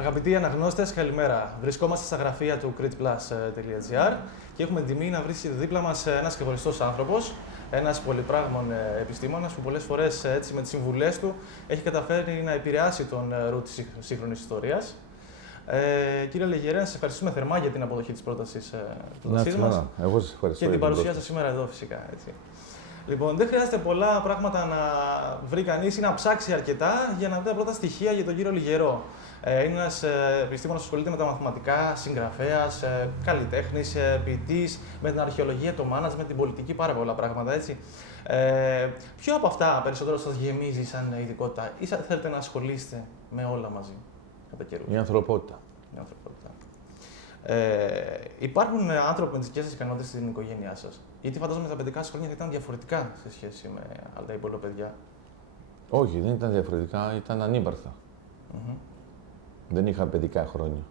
Αγαπητοί αναγνώστες, καλημέρα. Βρισκόμαστε στα γραφεία του critplus.gr και έχουμε την τιμή να βρίσκεται δίπλα μας ένας ξεχωριστός άνθρωπος, ένας πολυπράγμων επιστήμονας που πολλές φορές έτσι, με τις συμβουλές του έχει καταφέρει να επηρεάσει τον ρου της σύγχρονης ιστορίας. Κύριε Λεγερέ, να σας ευχαριστούμε θερμά για την αποδοχή της πρότασης μας. Εγώ σας ευχαριστώ. Και την παρουσία σας σήμερα εδώ, φυσικά. Έτσι. Λοιπόν, δεν χρειάζεται πολλά πράγματα να βρει κανείς ή να ψάξει αρκετά για να βρει τα πρώτα στοιχεία για τον κύριο Λιγερό. Είναι ένας επιστήμονας που ασχολείται με τα μαθηματικά, συγγραφέας, καλλιτέχνης, ποιητής, με την αρχαιολογία, το management, την πολιτική, πάρα πολλά πράγματα, έτσι. Ποιο από αυτά περισσότερο σας γεμίζει σαν ειδικότητα ή θέλετε να ασχολείστε με όλα μαζί, κατά καιρούς? Η ανθρωπότητα. Υπάρχουν άνθρωποι με τις δικές σας ικανότητες στην οικογένειά σας? Γιατί φαντάζομαι τα παιδικά σας χρόνια θα ήταν διαφορετικά σε σχέση με άλλα τα υπόλοιπα παιδιά. Όχι, δεν ήταν διαφορετικά, ήταν ανύπαρκτα. Δεν είχα παιδικά χρόνια.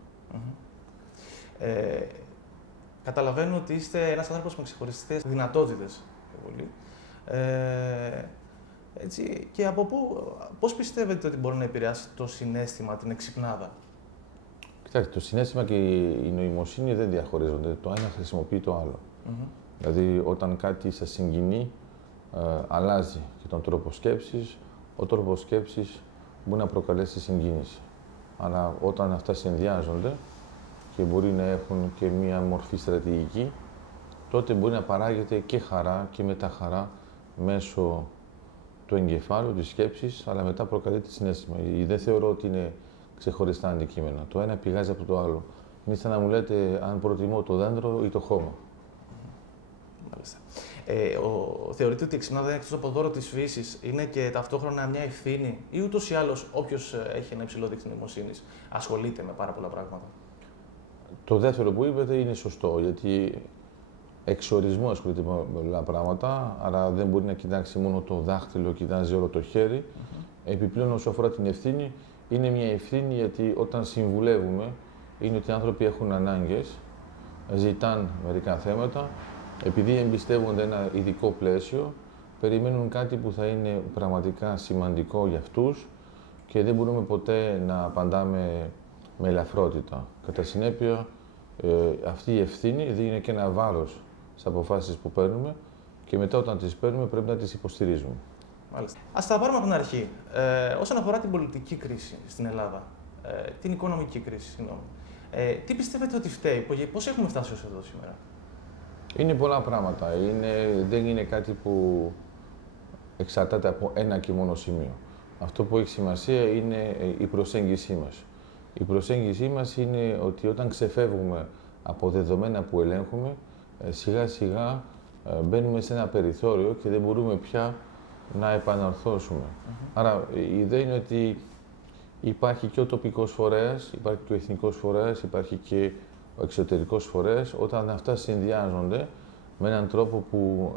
Καταλαβαίνω ότι είστε ένας άνθρωπος με ξεχωριστές δυνατότητες. Έτσι, και από πώς πιστεύετε ότι μπορεί να επηρεάσει το συναίσθημα, την εξυπνάδα? Κοιτάξτε, το συναίσθημα και η νοημοσύνη δεν διαχωρίζονται. Το ένα χρησιμοποιεί το άλλο. Δηλαδή, όταν κάτι σας συγκινεί, αλλάζει και τον τρόπο σκέψης. Ο τρόπος σκέψης μπορεί να προκαλέσει συγκίνηση. Αλλά όταν αυτά συνδυάζονται και μπορεί να έχουν και μία μορφή στρατηγική, τότε μπορεί να παράγεται και χαρά και μεταχαρά μέσω του εγκεφάλου, της σκέψης, αλλά μετά προκαλείται συναίσθημα. Δεν θεωρώ ότι είναι ξεχωριστά αντικείμενα. Το ένα πηγάζει από το άλλο. Είναι σαν να μου λέτε αν προτιμώ το δέντρο ή το χώμα. Μάλιστα. Θεωρείτε ότι η εξυπνάδα είναι εκτός από δώρο της φύσης, είναι και ταυτόχρονα μια ευθύνη, ή ούτως ή άλλως όποιος έχει ένα υψηλό δείκτη νοημοσύνης ασχολείται με πάρα πολλά πράγματα? Το δεύτερο που είπατε είναι σωστό, γιατί εξορισμού ασχολείται με πολλά πράγματα, άρα δεν μπορεί να κοιτάξει μόνο το δάχτυλο, κοιτάζει όλο το χέρι. Επιπλέον, όσο αφορά την ευθύνη, είναι μια ευθύνη γιατί όταν συμβουλεύουμε, είναι ότι οι άνθρωποι έχουν ανάγκες, ζητάνε μερικά θέματα, επειδή εμπιστεύονται ένα ειδικό πλαίσιο, περιμένουν κάτι που θα είναι πραγματικά σημαντικό για αυτούς και δεν μπορούμε ποτέ να απαντάμε με ελαφρότητα. Κατά συνέπεια, αυτή η ευθύνη δίνει και ένα βάρος στις αποφάσεις που παίρνουμε και μετά όταν τις παίρνουμε πρέπει να τις υποστηρίζουμε. Μάλιστα. Ας τα πάρουμε από την αρχή. Όσον αφορά την πολιτική κρίση στην Ελλάδα, την οικονομική κρίση, συγγνώμη, τι πιστεύετε ότι φταίει, πώς έχουμε φτάσει ως εδώ σήμερα? Είναι πολλά πράγματα. Δεν είναι κάτι που εξαρτάται από ένα και μόνο σημείο. Αυτό που έχει σημασία είναι η προσέγγιση μας. Η προσέγγιση μας είναι ότι όταν ξεφεύγουμε από δεδομένα που ελέγχουμε, σιγά σιγά μπαίνουμε σε ένα περιθώριο και δεν μπορούμε πια να επαναρθώσουμε. Άρα η ιδέα είναι ότι υπάρχει και ο τοπικός φορέας, υπάρχει και ο εθνικός φορέας, υπάρχει και ο εξωτερικός φορέας. Όταν αυτά συνδυάζονται με έναν τρόπο που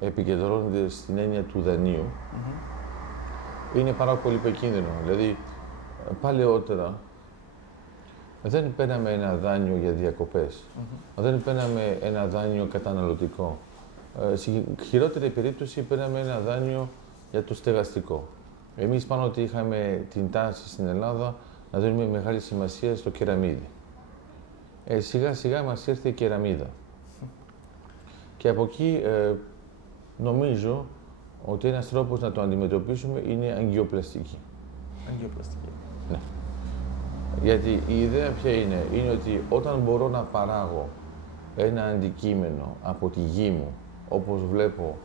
επικεντρώνονται στην έννοια του δανείου, είναι πάρα πολύ επικίνδυνο. Δηλαδή, παλαιότερα δεν παίρναμε ένα δάνειο για διακοπές, δεν παίρναμε ένα δάνειο καταναλωτικό. Στη χειρότερη περίπτωση παίρναμε ένα δάνειο για το στεγαστικό. Εμείς πάνω ότι είχαμε την τάση στην Ελλάδα να δίνουμε μεγάλη σημασία στο κεραμίδι. Σιγά σιγά μας ήρθε η κεραμίδα. Και από εκεί νομίζω ότι ένας τρόπος να το αντιμετωπίσουμε είναι αγκιοπλαστική. Αγκιοπλαστική. Ναι. Γιατί η ιδέα ποια είναι? Είναι ότι όταν μπορώ να παράγω ένα αντικείμενο από τη γη μου, όπως βλέπω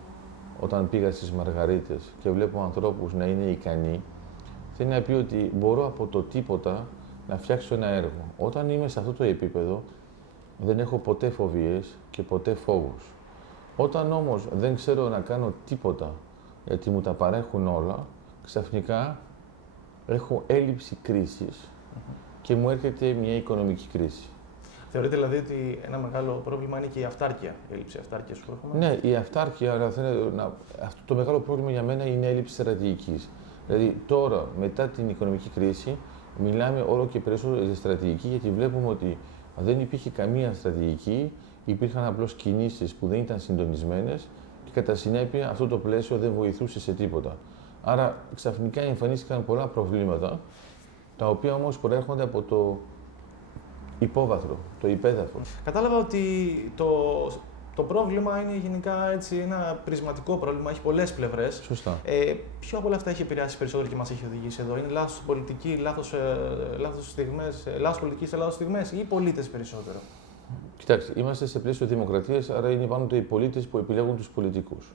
όταν πήγα στις Μαργαρίτες και βλέπω ανθρώπους να είναι ικανοί, θέλει να πει ότι μπορώ από το τίποτα να φτιάξω ένα έργο. Όταν είμαι σε αυτό το επίπεδο, δεν έχω ποτέ φοβίες και ποτέ φόβους. Όταν όμως δεν ξέρω να κάνω τίποτα, γιατί μου τα παρέχουν όλα, ξαφνικά έχω έλλειψη κρίσης και μου έρχεται μια οικονομική κρίση. Θεωρείτε δηλαδή ότι ένα μεγάλο πρόβλημα είναι και η αυτάρκεια, η έλλειψη αυτάρκειας που έχουμε? Ναι, η αυτάρκεια, αλλά αυτό το μεγάλο πρόβλημα για μένα είναι η έλλειψη στρατηγικής. Δηλαδή τώρα, μετά την οικονομική κρίση, μιλάμε όλο και περισσότερο για στρατηγική, γιατί βλέπουμε ότι δεν υπήρχε καμία στρατηγική, υπήρχαν απλώς κινήσεις που δεν ήταν συντονισμένες και κατά συνέπεια αυτό το πλαίσιο δεν βοηθούσε σε τίποτα. Άρα ξαφνικά εμφανίστηκαν πολλά προβλήματα τα οποία όμως προέρχονται από το υπόβαθρο, το υπέδαφο. Κατάλαβα ότι το πρόβλημα είναι γενικά έτσι ένα πρισματικό πρόβλημα, έχει πολλές πλευρές. Σωστά. Ποιο από όλα αυτά έχει επηρεάσει περισσότερο και μας έχει οδηγήσει εδώ? Είναι λάθος πολιτική, λάθος πολιτικής, λάθος στιγμές ή οι πολίτες περισσότερο? Κοιτάξτε, είμαστε σε πλαίσιο δημοκρατίας, άρα είναι πάνω οι πολίτες που επιλέγουν τους πολιτικούς.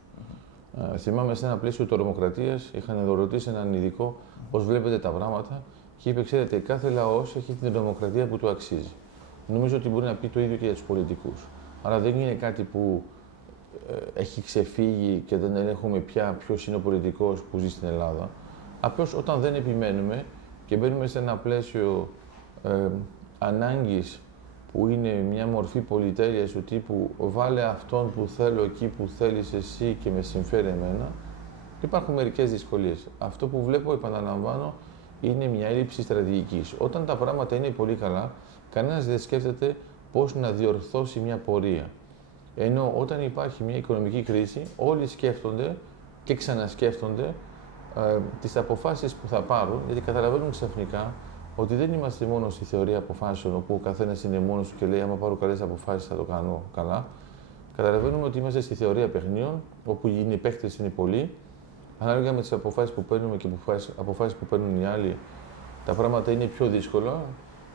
Θυμάμαι σε ένα πλαίσιο τρομοκρατίας, είχαν ρωτήσει έναν ειδικό πώς βλέπετε τα πράγματα και είπε: ξέρετε, κάθε λαός έχει την δημοκρατία που του αξίζει. Νομίζω ότι μπορεί να πει το ίδιο και για τους πολιτικούς. Άρα δεν είναι κάτι που έχει ξεφύγει και δεν ελέγχουμε πια ποιος είναι ο πολιτικός που ζει στην Ελλάδα. Απλώς όταν δεν επιμένουμε και μπαίνουμε σε ένα πλαίσιο ανάγκης που είναι μια μορφή πολυτέλειας του τύπου βάλε αυτόν που θέλω εκεί που θέλεις εσύ και με συμφέρει εμένα, υπάρχουν μερικές δυσκολίες. Αυτό που βλέπω, επαναλαμβάνω, είναι μια έλλειψη στρατηγικής. Όταν τα πράγματα είναι πολύ καλά, κανένας δεν σκέφτεται πώς να διορθώσει μια πορεία. Ενώ όταν υπάρχει μια οικονομική κρίση, όλοι σκέφτονται και ξανασκέφτονται τις αποφάσεις που θα πάρουν, γιατί καταλαβαίνουν ξαφνικά ότι δεν είμαστε μόνο στη θεωρία αποφάσεων, όπου ο καθένας είναι μόνος του και λέει: άμα πάρω καλές αποφάσεις θα το κάνω καλά. Καταλαβαίνουμε ότι είμαστε στη θεωρία παιχνίων, όπου οι παίκτες είναι πολλοί. Ανάλογα με τις αποφάσεις που παίρνουμε και αποφάσεις που παίρνουν οι άλλοι, τα πράγματα είναι πιο δύσκολα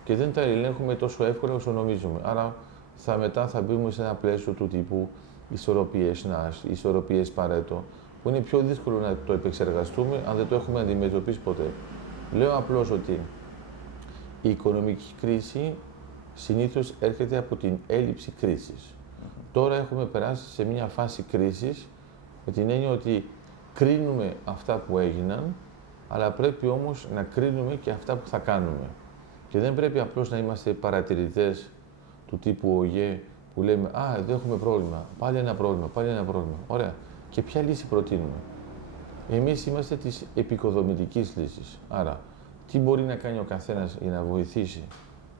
και δεν τα ελέγχουμε τόσο εύκολα όσο νομίζουμε. Άρα μετά θα μπούμε σε ένα πλαίσιο του τύπου ισορροπίες ΝΑΣ, ισορροπίες Παρέτο, που είναι πιο δύσκολο να το επεξεργαστούμε αν δεν το έχουμε αντιμετωπίσει ποτέ. Λέω απλώς ότι η οικονομική κρίση συνήθως έρχεται από την έλλειψη κρίσης. Τώρα έχουμε περάσει σε μια φάση κρίσης, με την έννοια ότι κρίνουμε αυτά που έγιναν, αλλά πρέπει όμως να κρίνουμε και αυτά που θα κάνουμε. Και δεν πρέπει απλώς να είμαστε παρατηρητές του τύπου ΟΓΕ που λέμε «Α, εδώ έχουμε πρόβλημα, πάλι ένα πρόβλημα, πάλι ένα πρόβλημα». Ωραία. Και ποια λύση προτείνουμε? Εμείς είμαστε της επικοδομητικής λύσης. Άρα, τι μπορεί να κάνει ο καθένας για να βοηθήσει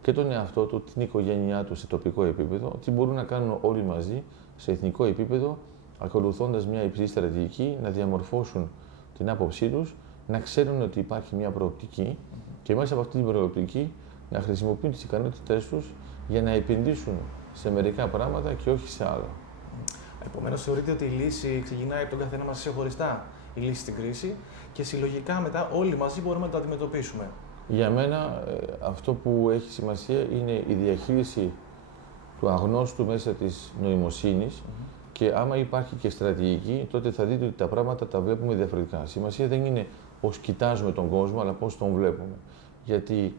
και τον εαυτό του, την οικογένειά του σε τοπικό επίπεδο, τι μπορούν να κάνουν όλοι μαζί σε εθνικό επίπεδο, ακολουθώντας μια υψηλή στρατηγική, να διαμορφώσουν την άποψή τους, να ξέρουν ότι υπάρχει μια προοπτική και μέσα από αυτή την προοπτική να χρησιμοποιούν τις ικανότητές τους για να επενδύσουν σε μερικά πράγματα και όχι σε άλλα. Επομένως, θεωρείτε ότι η λύση ξεκινάει από τον καθένα μας ξεχωριστά, η λύση στην κρίση, και συλλογικά μετά όλοι μαζί μπορούμε να το αντιμετωπίσουμε? Για μένα αυτό που έχει σημασία είναι η διαχείριση του αγνώστου μέσα της νοημοσύνης και άμα υπάρχει και στρατηγική, τότε θα δείτε ότι τα πράγματα τα βλέπουμε διαφορετικά. Σημασία δεν είναι πώς κοιτάζουμε τον κόσμο, αλλά πώς τον βλέπουμε. Γιατί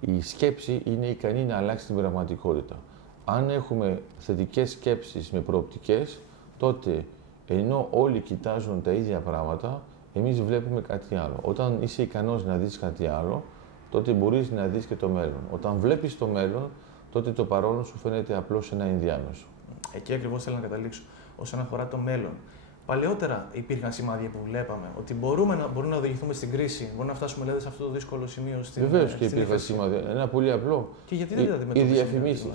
η σκέψη είναι ικανή να αλλάξει την πραγματικότητα. Αν έχουμε θετικές σκέψεις με προοπτικές, τότε ενώ όλοι κοιτάζουν τα ίδια πράγματα, εμείς βλέπουμε κάτι άλλο. Όταν είσαι ικανός να δεις κάτι άλλο, τότε μπορείς να δεις και το μέλλον. Όταν βλέπεις το μέλλον, τότε το παρόν σου φαίνεται απλώς ένα ενδιάμεσο. Εκεί ακριβώς θέλω να καταλήξω. Όσον αφορά το μέλλον, παλαιότερα υπήρχαν σημάδια που βλέπαμε ότι μπορούμε να οδηγηθούμε στην κρίση, μπορούμε να φτάσουμε δηλαδή, σε αυτό το δύσκολο σημείο στην Ελλάδα. Βεβαίως και υπήρχαν σημάδια. Ένα πολύ απλό. Και γιατί δεν τα αντιμετωπίσαμε?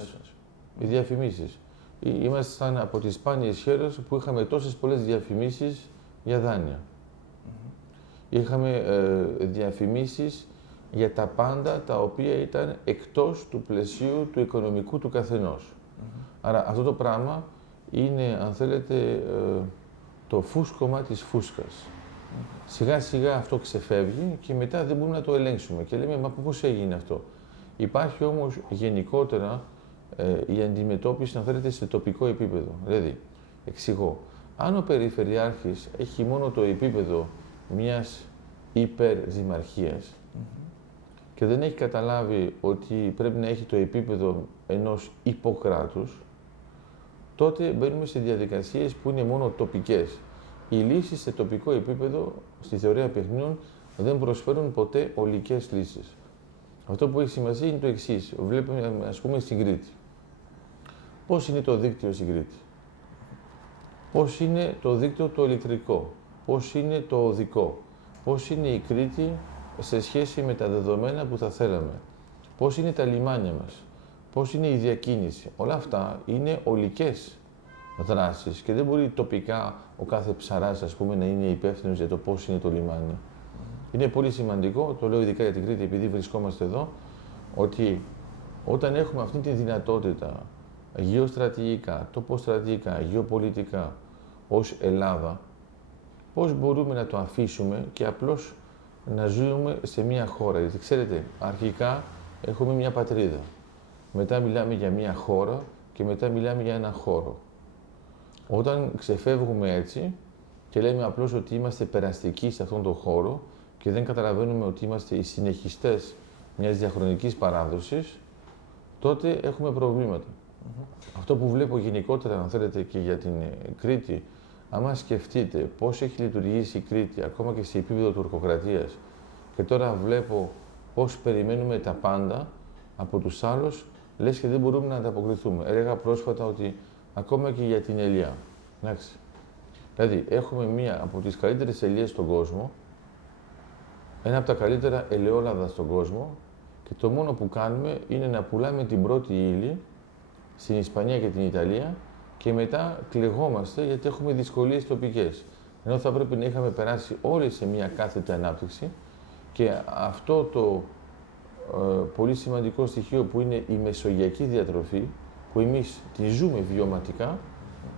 Οι διαφημίσεις. Ήμασταν από τις σπάνιες χώρες που είχαμε τόσες πολλές διαφημίσεις για δάνεια. Είχαμε διαφημίσεις για τα πάντα τα οποία ήταν εκτός του πλαισίου του οικονομικού του καθενός. Άρα αυτό το πράγμα είναι, αν θέλετε, το φούσκωμα της φούσκας. Σιγά σιγά αυτό ξεφεύγει και μετά δεν μπορούμε να το ελέγξουμε. Και λέμε, μα πώς έγινε αυτό? Υπάρχει όμως γενικότερα η αντιμετώπιση, αν θέλετε, σε τοπικό επίπεδο. Δηλαδή, εξηγώ, αν ο Περιφερειάρχης έχει μόνο το επίπεδο μιας υπερδημαρχίας και δεν έχει καταλάβει ότι πρέπει να έχει το επίπεδο ενός υποκράτους, τότε μπαίνουμε σε διαδικασίες που είναι μόνο τοπικές. Οι λύσεις σε τοπικό επίπεδο, στη θεωρία παιχνίων, δεν προσφέρουν ποτέ ολικές λύσεις. Αυτό που έχει σημασία είναι το εξής. Βλέπουμε, ας πούμε, στην Κρήτη. Πώς είναι το δίκτυο στην Κρήτη? Πώς είναι το δίκτυο το ηλεκτρικό? Πώς είναι το οδικό? Πώς είναι η Κρήτη σε σχέση με τα δεδομένα που θα θέλαμε? Πώς είναι τα λιμάνια μας? Πώς είναι η διακίνηση? Όλα αυτά είναι ολικές δράσεις και δεν μπορεί τοπικά ο κάθε ψαράς, ας πούμε, να είναι υπεύθυνος για το πώς είναι το λιμάνι. Είναι πολύ σημαντικό, το λέω ειδικά για την Κρήτη επειδή βρισκόμαστε εδώ, ότι όταν έχουμε αυτή τη δυνατότητα γεωστρατηγικά, τοποστρατηγικά, γεωπολιτικά ως Ελλάδα, πώς μπορούμε να το αφήσουμε και απλώς να ζούμε σε μια χώρα. Γιατί ξέρετε, αρχικά έχουμε μια πατρίδα. Μετά μιλάμε για μια χώρα και μετά μιλάμε για έναν χώρο. Όταν ξεφεύγουμε έτσι και λέμε απλώς ότι είμαστε περαστικοί σε αυτόν τον χώρο και δεν καταλαβαίνουμε ότι είμαστε οι συνεχιστές μιας διαχρονικής παράδοσης, τότε έχουμε προβλήματα. Αυτό που βλέπω γενικότερα, αν θέλετε, και για την Κρήτη, άμα σκεφτείτε πώς έχει λειτουργήσει η Κρήτη, ακόμα και σε επίπεδο τουρκοκρατίας, και τώρα βλέπω πώς περιμένουμε τα πάντα από τους άλλους, λες και δεν μπορούμε να ανταποκριθούμε. Έλεγα πρόσφατα ότι ακόμα και για την ελιά. Εντάξει. Δηλαδή, έχουμε μία από τις καλύτερες ελιές στον κόσμο, ένα από τα καλύτερα ελαιόλαδα στον κόσμο, και το μόνο που κάνουμε είναι να πουλάμε την πρώτη ύλη στην Ισπανία και την Ιταλία και μετά κλεγόμαστε γιατί έχουμε δυσκολίες τοπικές. Ενώ θα πρέπει να είχαμε περάσει όλοι σε μια κάθετη ανάπτυξη και αυτό το πολύ σημαντικό στοιχείο που είναι η μεσογειακή διατροφή, που εμείς τη ζούμε βιωματικά,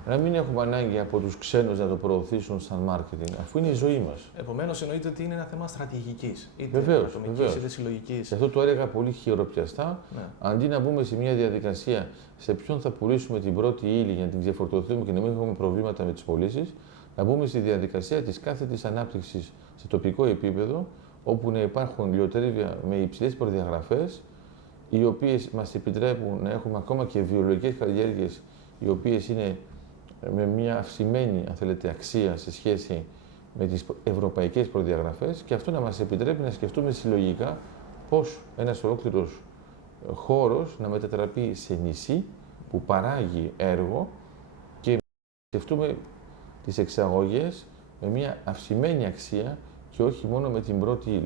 να μην έχουμε ανάγκη από τους ξένους να το προωθήσουν σαν μάρκετινγκ, αφού είναι η ζωή μας. Επομένως, εννοείται ότι είναι ένα θέμα στρατηγικής, είτε Βεβαίως, ατομικής είτε συλλογικής. Και αυτό το έλεγα πολύ χειροπιαστά. Ναι. Αντί να μπούμε σε μια διαδικασία σε ποιον θα πουλήσουμε την πρώτη ύλη για να την ξεφορτωθούμε και να μην έχουμε προβλήματα με τις πωλήσεις, να μπούμε στη διαδικασία της κάθετης ανάπτυξης σε τοπικό επίπεδο, όπου να υπάρχουν λιοτέρευια με υψηλές προδιαγραφές, οι οποίες μας επιτρέπουν να έχουμε ακόμα και βιολογικές καλλιέργειες, οι οποίες είναι με μια αυξημένη, αν θέλετε, αξία σε σχέση με τις ευρωπαϊκές προδιαγραφές, και αυτό να μας επιτρέπει να σκεφτούμε συλλογικά πώς ένας ολόκληρος χώρος να μετατραπεί σε νησί που παράγει έργο και να σκεφτούμε τις εξαγωγές με μια αυξημένη αξία και όχι μόνο με την πρώτη ύλη.